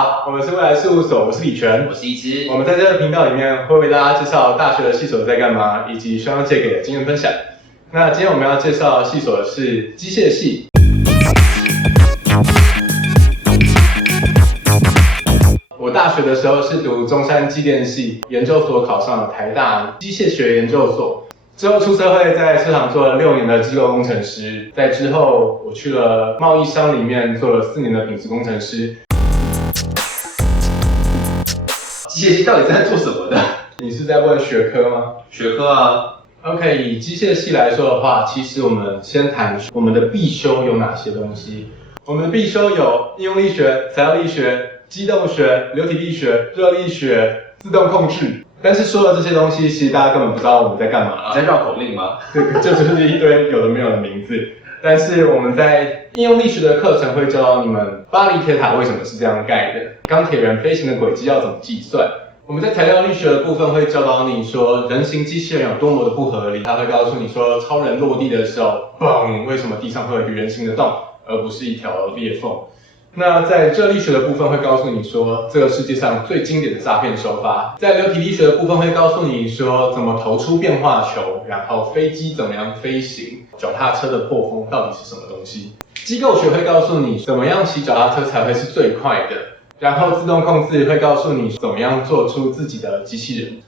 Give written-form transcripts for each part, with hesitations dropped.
好，我们是未来事务所，我是李全，我是一只。我们在这个频道里面会为大家介绍大学的系所在干嘛，以及学长姐给的经验分享。那今天我们要介绍的系所是机械系。我大学的时候是读中山机电系，研究所考上了台大机械学研究所。之后出社会，在车厂做了6年的机构工程师，在之后我去了贸易商里面做了4年的品质工程师。机械系到底在做什么的？你是在问学科吗？学科啊。OK， 以机械系来说的话，其实我们先谈我们的必修有哪些东西。我们的必修有应用力学、材料力学、机动学、流体力学、热力学、自动控制。但是说了这些东西，其实大家根本不知道我们在干嘛。你在绕口令吗？这就是一堆有的没有的名字。但是我们在应用力学的课程会教导你们巴黎铁塔为什么是这样盖的，钢铁人飞行的轨迹要怎么计算。我们在材料力学的部分会教导你说人形机器人有多么的不合理，它会告诉你说超人落地的时候，嘣，为什么地上会有一个圆形的洞，而不是一条裂缝。那在热力学的部分会告诉你说这个世界上最经典的诈骗手法。在流体力学的部分会告诉你说怎么投出变化球，然后飞机怎么样飞行，脚踏车的破风到底是什么东西。机构学会告诉你怎么样骑脚踏车才会是最快的，然后自动控制会告诉你怎么样做出自己的机器人。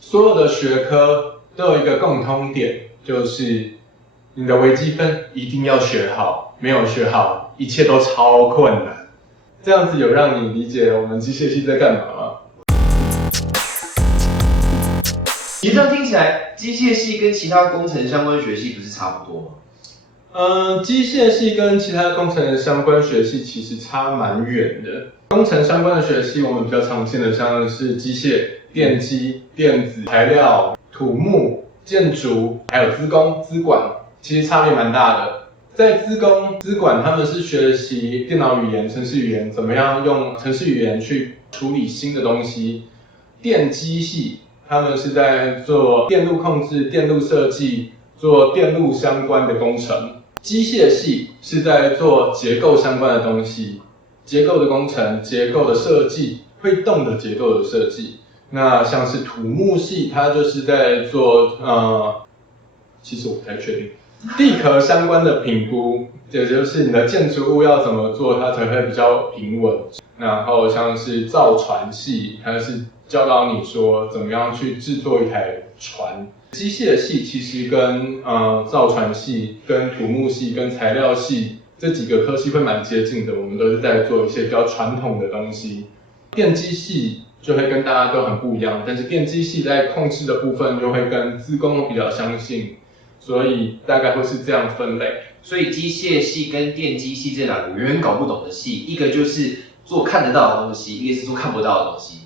所有的学科都有一个共通点，就是你的微积分一定要学好，没有学好一切都超困难。这样子有让你理解我们机械系在干嘛吗？其实这样听起来，机械系跟其他工程相关学系不是差不多吗？机械系跟其他工程相关学系其实差蛮远的。工程相关的学系我们比较常见的像是机械、电机、电子、材料、土木、建筑，还有资工、资管，其实差别蛮大的。在资工、资管，他们是学习电脑语言、程式语言，怎么样用程式语言去处理新的东西。电机系，他们是在做电路控制、电路设计，做电路相关的工程。机械系是在做结构相关的东西，结构的工程、结构的设计，会动的结构的设计。那像是土木系，它就是在做其实我不太确定。地壳相关的评估，也就是你的建筑物要怎么做，它才会比较平稳。然后像是造船系，它是教导你说怎么样去制作一台船。机械系其实跟造船系、跟土木系、跟材料系这几个科系会蛮接近的，我们都是在做一些比较传统的东西。电机系就会跟大家都很不一样，但是电机系在控制的部分就会跟资工比较相近。所以大概会是这样分类。所以机械系跟电机系这两个我永远搞不懂的系，一个就是做看得到的东西，一个是做看不到的东西。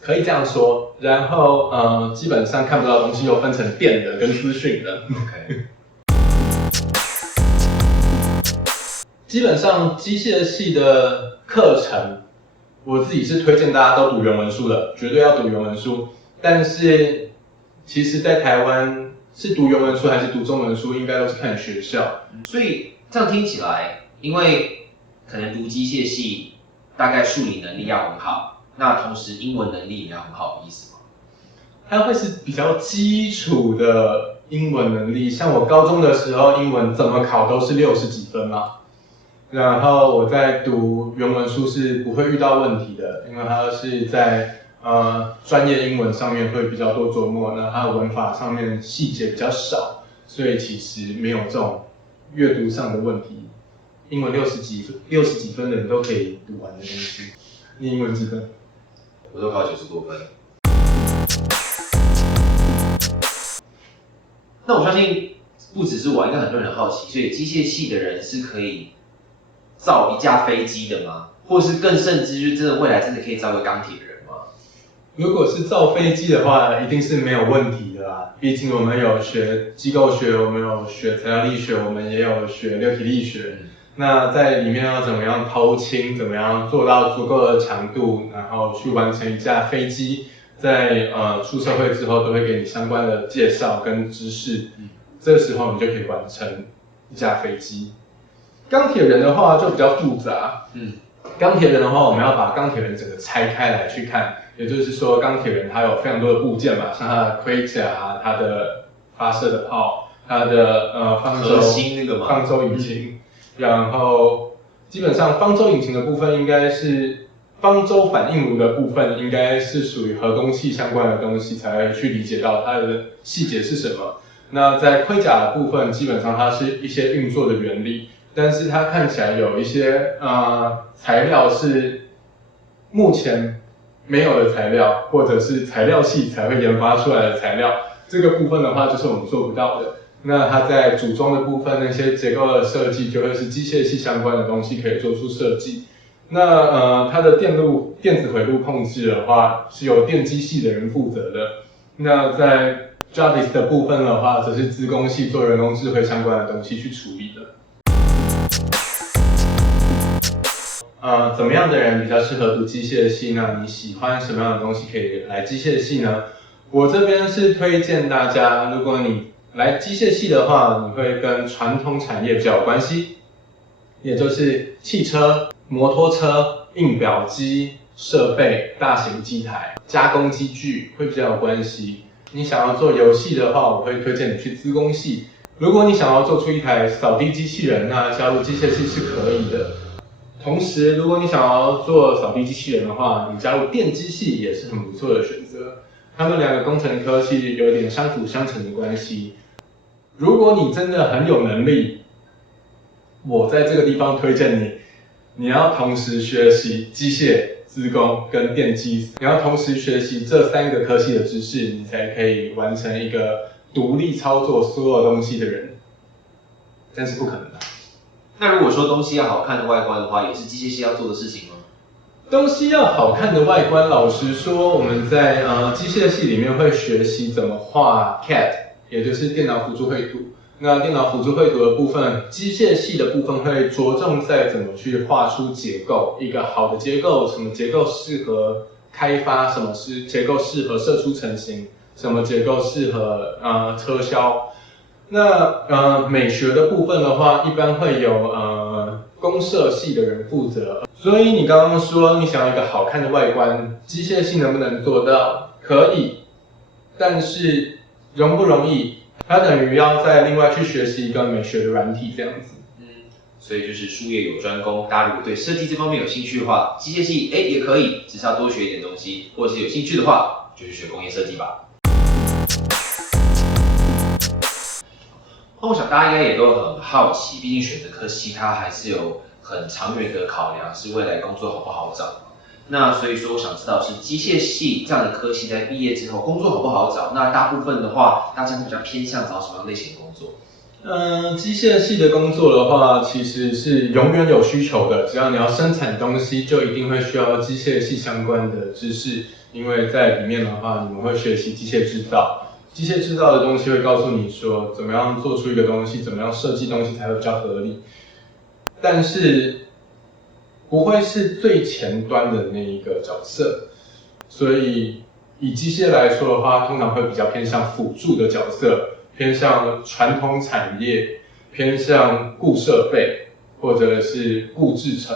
可以这样说。然后基本上看不到的东西又分成电的跟资讯的。OK。基本上机械系的课程，我自己是推荐大家都读原文书的，绝对要读原文书。但是其实在台湾是读原文书还是读中文书，应该都是看学校。所以这样听起来，因为可能读机械系，大概数理能力要很好，那同时英文能力也要很好的意思吗？它会是比较基础的英文能力，像我高中的时候，英文怎么考都是60几分嘛。然后我在读原文书是不会遇到问题的，因为它是在专业英文上面会比较多琢磨，那它的文法上面细节比较少，所以其实没有这种阅读上的问题。英文60几分的人都可以读完的东西。你英文几分？我都考90多分。那我相信不只是我，应该很多人很好奇，所以机械系的人是可以造一架飞机的吗？或是更甚至就是真的未来真的可以造个钢铁人吗？如果是造飞机的话，一定是没有问题的啦。毕竟我们有学机构学，我们有学材料力学，我们也有学流体力学。那在里面要怎么样偷轻，怎么样做到足够的强度，然后去完成一架飞机，在出社会之后都会给你相关的介绍跟知识。这时候你就可以完成一架飞机。钢铁人的话就比较复杂，钢铁人的话，我们要把钢铁人整个拆开来去看，也就是说，钢铁人它有非常多的部件嘛，像它的盔甲、它的发射的炮、它的核心那个嘛方舟引擎，然后基本上方舟引擎的部分应该是方舟反应炉的部分，应该是属于核工器相关的东西才会去理解到它的细节是什么。那在盔甲的部分，基本上它是一些运作的原理。但是它看起来有一些材料是目前没有的材料，或者是材料系才会研发出来的材料，这个部分的话就是我们做不到的。那它在组装的部分，那些结构的设计就会是机械系相关的东西可以做出设计。那它的电子回路控制的话，是由电机系的人负责的。那在 Jarvis 的部分的话，则是资工系做人工智慧相关的东西去处理的。怎么样的人比较适合读机械系呢？你喜欢什么样的东西可以来机械系呢？我这边是推荐大家，如果你来机械系的话，你会跟传统产业比较有关系，也就是汽车、摩托车、印表机、设备、大型机台、加工机具会比较有关系。你想要做游戏的话，我会推荐你去资工系。如果你想要做出一台扫地机器人，那加入机械系是可以的。同时，如果你想要做扫地机器人的话，你加入电机系也是很不错的选择。他们两个工程科系有点相辅相成的关系。如果你真的很有能力，我在这个地方推荐你，你要同时学习机械、资工跟电机，你要同时学习这3个科系的知识，你才可以完成一个独立操作所有东西的人。但是不可能的。那如果说东西要好看的外观的话，也是机械系要做的事情吗？东西要好看的外观，老实说，我们在机械系里面会学习怎么画 CAD， 也就是电脑辅助绘图。那电脑辅助绘图的部分，机械系的部分会着重在怎么去画出结构，一个好的结构，什么结构适合开发，什么是结构适合射出成型，什么结构适合车销。那美学的部分的话，一般会有公设系的人负责。所以你刚刚说你想要一个好看的外观，机械系能不能做到？可以，但是容不容易？它等于要再另外去学习一个美学的软体这样子。所以就是术业有专攻，大家如果对设计这方面有兴趣的话，机械系也可以，只是要多学一点东西，或者是有兴趣的话，就去学工业设计吧。我想大家应该也都很好奇，毕竟选择科系它还是有很长远的考量，是未来工作好不好找。那所以说，我想知道是机械系这样的科系在毕业之后工作好不好找？那大部分的话，大家会比较偏向找什么样类型的工作？机械系的工作的话，其实是永远有需求的。只要你要生产东西，就一定会需要机械系相关的知识，因为在里面的话，你们会学习机械制造。机械制造的东西会告诉你说，怎么样做出一个东西，怎么样设计东西才会比较合理。但是不会是最前端的那一个角色，所以以机械来说的话，通常会比较偏向辅助的角色，偏向传统产业，偏向固设备或者是固制程。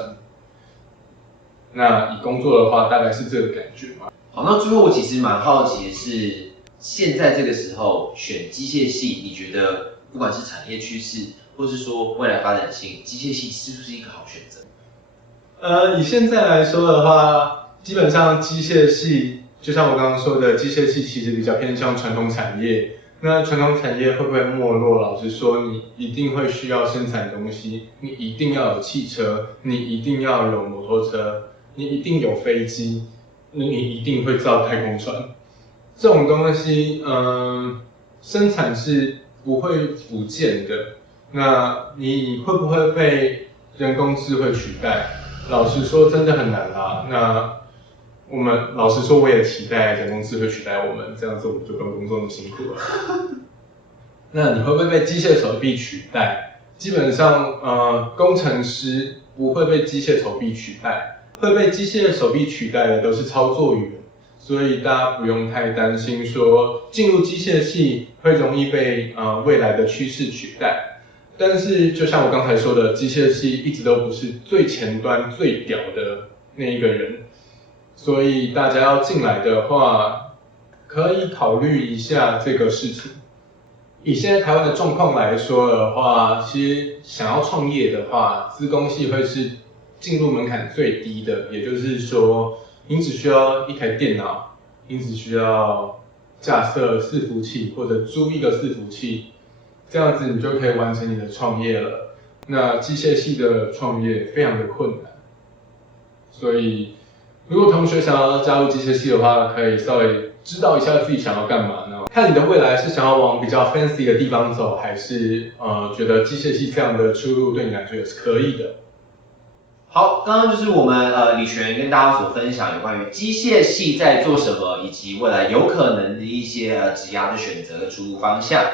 那以工作的话，大概是这个感觉嘛。好，那最后我其实蛮好奇的是，现在这个时候选机械系，你觉得不管是产业趋势，或是说未来发展性，机械系是不是一个好选择？以现在来说的话，基本上机械系，就像我刚刚说的，机械系其实比较偏向传统产业。那传统产业会不会没落？老实说，你一定会需要生产东西，你一定要有汽车，你一定要有摩托车，你一定有飞机，你一定会造太空船。这种东西，生产是不会不见的。那你会不会被人工智慧取代？老实说，真的很难啊。那老实说，我也期待人工智慧取代我们，这样子我们就不用工作那么辛苦了。那你会不会被机械手臂取代？基本上，工程师不会被机械手臂取代，会被机械手臂取代的都是操作员。所以大家不用太担心说进入机械系会容易被未来的趋势取代。但是就像我刚才说的，机械系一直都不是最前端最屌的那一个人，所以大家要进来的话，可以考虑一下这个事情。以现在台湾的状况来说的话，其实想要创业的话，资工系会是进入门槛最低的，也就是说，你只需要一台电脑，你只需要架设伺服器或者租一个伺服器，这样子你就可以完成你的创业了。那机械系的创业非常的困难，所以如果同学想要加入机械系的话，可以稍微知道一下自己想要干嘛呢？看你的未来是想要往比较 fancy 的地方走，还是觉得机械系这样的出路对你来说也是可以的。好，刚刚就是我们李璇跟大家所分享有关于机械系在做什么，以及未来有可能的一些职涯的选择和出路方向。